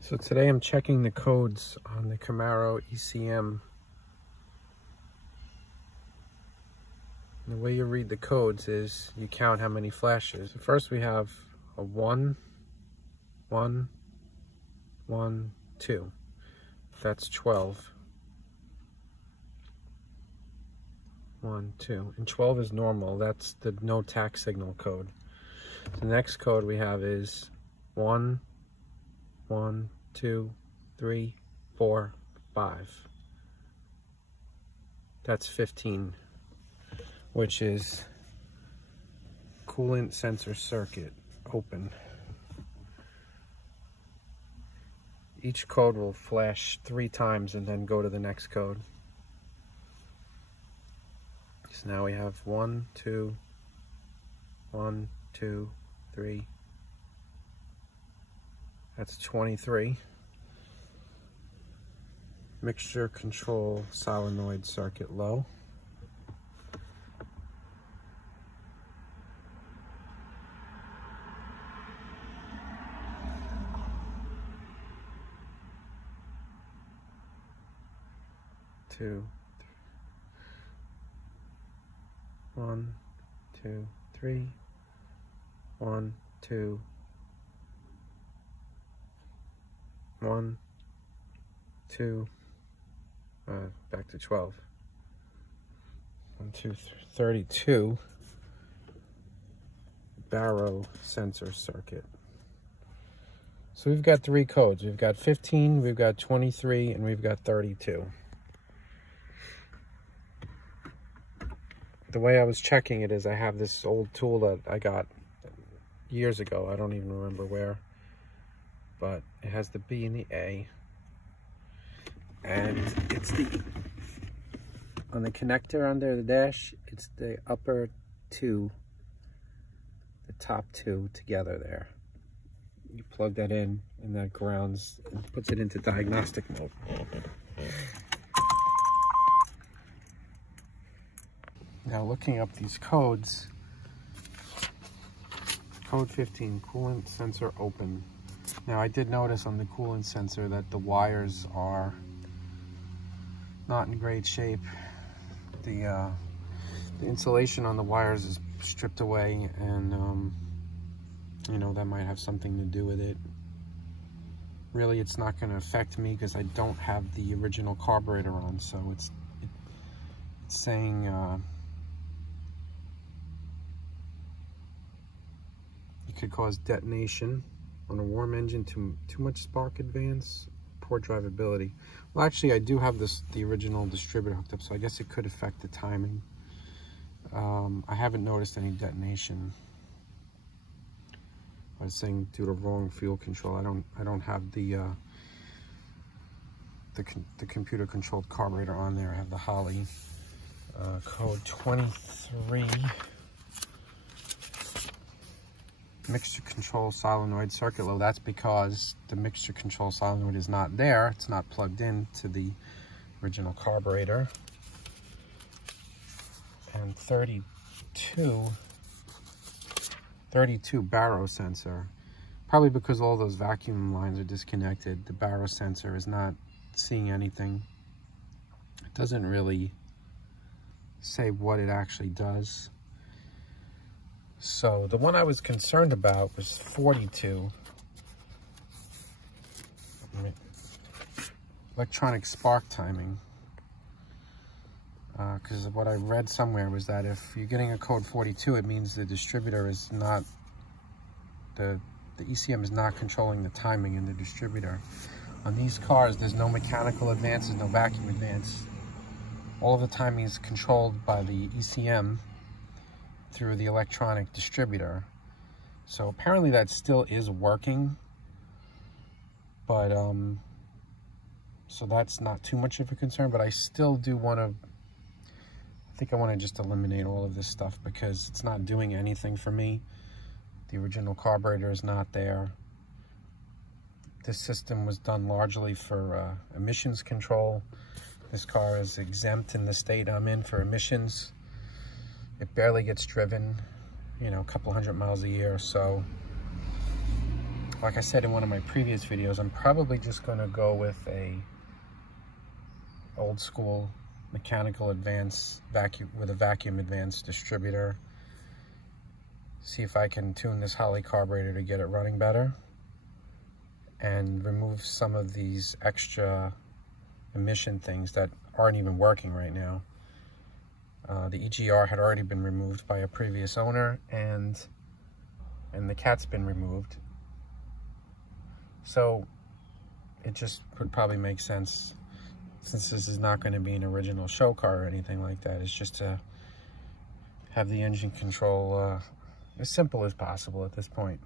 So today I'm checking the codes on the Camaro ECM. And the way you read the codes is you count how many flashes. First we have a 1, 1, 1, 2. That's 12. 1, 2. And 12 is normal. That's the no tack signal code. So the next code we have is 1, 1, 2, 3, 4, 5. That's 15, which is coolant sensor circuit open. Each code will flash 3 times and then go to the next code. So now we have 1, 2, 1, 2, 3. That's 23. Mixture control solenoid circuit low. Two, 1, 2, 3, 1, 2, 1, 2, back to 12. 1, 2, 32. Barrow sensor circuit. So we've got 3 codes. We've got 15, we've got 23, and we've got 32. The way I was checking it is I have this old tool that I got years ago. I don't even remember where. But it has the B and the A. And it's on the connector under the dash, it's the upper 2, the top 2 together there. You plug that in and that grounds and puts it into diagnostic mode. Now looking up these codes, code 15, coolant sensor open. Now I did notice on the coolant sensor that the wires are not in great shape. The insulation on the wires is stripped away, and you know, that might have something to do with it. Really, it's not going to affect me because I don't have the original carburetor on, so it's saying it could cause detonation on a warm engine, too much spark advance, poor drivability. Well, actually, I do have the original distributor hooked up, so I guess it could affect the timing. I haven't noticed any detonation. I was saying due to wrong fuel control. I don't have the computer controlled carburetor on there. I have the Holley. Code 23. Mixture control solenoid circuit low. That's because the mixture control solenoid is not there. It's not plugged in to the original carburetor. And 32 barrow sensor. Probably because all those vacuum lines are disconnected, the barrow sensor is not seeing anything. It doesn't really say what it actually does. So the one I was concerned about was 42. Electronic spark timing. Because what I read somewhere was that if you're getting a code 42, it means the distributor is not, the ECM is not controlling the timing in the distributor. On these cars, there's no mechanical advances, no vacuum advance. All of the timing is controlled by the ECM through the electronic distributor. So apparently that still is working, but so that's not too much of a concern, but I still do want to, I think I want to just eliminate all of this stuff because it's not doing anything for me. The original carburetor is not there. This system was done largely for emissions control. This car is exempt in the state I'm in for emissions. It barely gets driven, you know, a couple hundred miles a year. So like I said in one of my previous videos, I'm probably just going to go with a old school mechanical advance vacuum with a vacuum advance distributor. See if I can tune this Holley carburetor to get it running better and remove some of these extra emission things that aren't even working right now. The EGR had already been removed by a previous owner, and the cat's been removed. So it just would probably make sense, since this is not going to be an original show car or anything like that, it's just to have the engine control as simple as possible at this point.